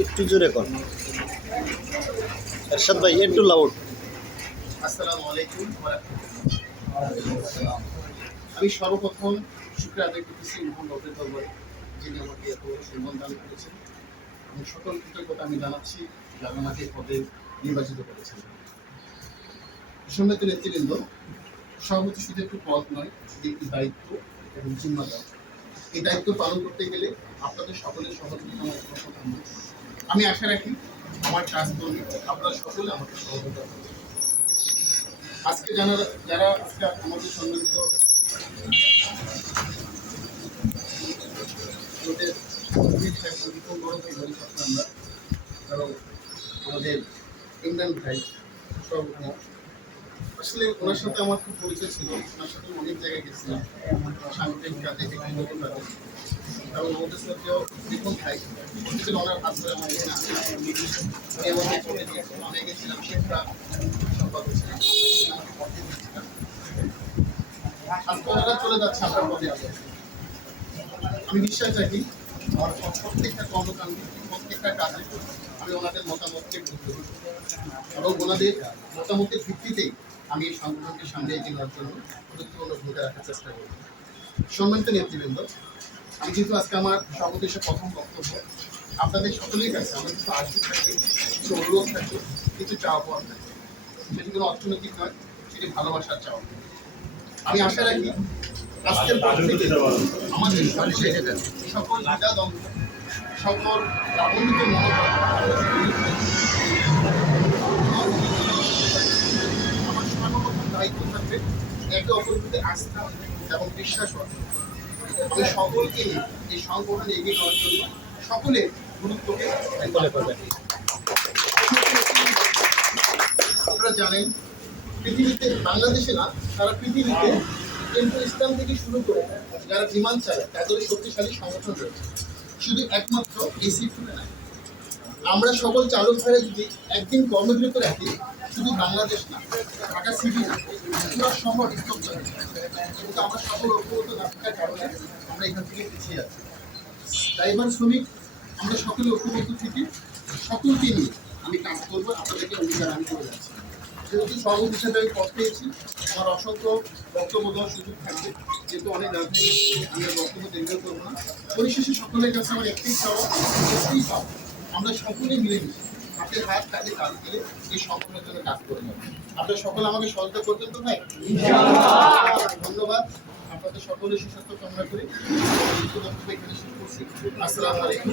একটু জোরে কর এরশাদ ভাই, একটু লাউড। আসসালামু আলাইকুম। আমি সর্বপ্রথম শুকরিয়া আদায় করতেছি মহান রবের দরবারে, যিনি আমাকে এত সম্মান দান করেছেন এবং সকল কৃতজ্ঞতা আমি জানাচ্ছি যারা আমাকে পদে নির্বাচিত করেছেন। সম্মানিত নেতৃবৃন্দ, সভাপতি শুধু একটু পদ নয়, এটি একটি দায়িত্ব এবং জিম্মাদার। এই দায়িত্ব পালন করতে গেলে আপনাদের সকলের সহযোগিতা আমার প্রথম। আমি আশা রাখি আমার কাজকর্মী আপনারা সকলে আমাকে সহযোগিতা করবেন। আজকে যারা আজকে আমাদের সম্মানিত বড় ভাই ধরে থাকতাম আমরা, কারণ আমাদের ইমরান ভাই সর্বপ্রথম আসলে ওনার সাথে আমার খুব পরিচয় ছিল। ওনার সাথে অনেক জায়গায় গেছিলাম, সাংগঠনিক কাজে, ব্যক্তিগত কাজে, এবং আমাদের সাথেও দেখুন ভাই প্রত্যেকের ওনার হাত ধরে আমার এখানে আসে। আমি গেছিলাম শিক্ষা সম্পাদক ছিলাম, আজকে ওনারা চলে যাচ্ছে আপনার পদে আছে। আমি বিশ্বাস রাখি আমার প্রত্যেকটা কর্মকাণ্ডে, প্রত্যেকটা কাজে আমি ওনাদের মতামতকে গুরুত্ব দিই এবং ওনাদের মতামতের ভিত্তিতেই আমি এই সংগঠনকে সামনে এগিয়ে নেওয়ার জন্য গুরুত্বপূর্ণ ভূমিকা রাখার চেষ্টা করি। সম্মানিত নেতৃবৃন্দ, আমি যেহেতু আজকে আমার সর্বদেশে প্রথম বক্তব্য, আপনাদের সকলের কাছে আমার কিছু আর্জি থাকে, কিছু অনুরোধ থাকে, কিছু চাওয়া পাওয়া থাকে। সেটি কোনো অর্থনৈতিক নয়, সেটি ভালোবাসার চাওয়া। আমি আশা রাখি আজকের পর থেকে আমাদের সকল দ্বিধা দ্বন্দ্ব, সকল রাজনৈতিক মনোভাব আমার সর্বপ্রথম দায়িত্ব থাকবে একে অপরের প্রতি আস্থা এবং বিশ্বাস অর্জন। আমি সকলকে নিয়ে এই সংগঠনে এগিয়ে নেওয়ার জন্য সকলের গুরুত্বকে আপনারা জানেন, পৃথিবীতে বাংলাদেশে না সারা পৃথিবীতে কিন্তু ইসলাম থেকে শুরু করে যারা বিমান চালায় তাদের শক্তিশালী সংগঠন রয়েছে, শুধু একমাত্র এই সিফটে নাই। আমরা সকল চালক ভাইরা যদি একদিন কর্মবিরত রাখি, শুধু বাংলাদেশ না, ঢাকা সিটি না, পুরো শহর স্তব্ধ হয়ে যায়। কিন্তু আমরা সকল ঐক্যবদ্ধ না থাকার কারণে আমরা এখান থেকে পিছিয়ে যাচ্ছি। ড্রাইভার, শ্রমিক, আমরা সকলে ঐক্যবদ্ধ থেকে সকলকে নিয়ে আমি কাজ করবো, আপনাদেরকে অঙ্গীকার আমি করে যাচ্ছি। যেহেতু সভাপতি হিসেবে আমি পদ পেয়েছি, আমার অসংখ্য বক্তব্য দেওয়ার সুযোগ থাকবে, যেহেতু অনেক রাজনীতি আমি বক্তব্য দীর্ঘ করবো না। পরিশেষে সকলের কাছে আমার একটাই চাওয়া, আমরা সকলে মিলেমিশে হাতের হাত কাজে কাজ করে এই সংগঠনের জন্য কাজ করে যাবো। আপনারা সকলে আমাকে সহযোগিতা করবেন তো ভাই? ধন্যবাদ। আপনাদের সকলের সুস্বাস্থ্য কামনা করে এখানে শেষ করছি। আসসালামু আলাইকুম।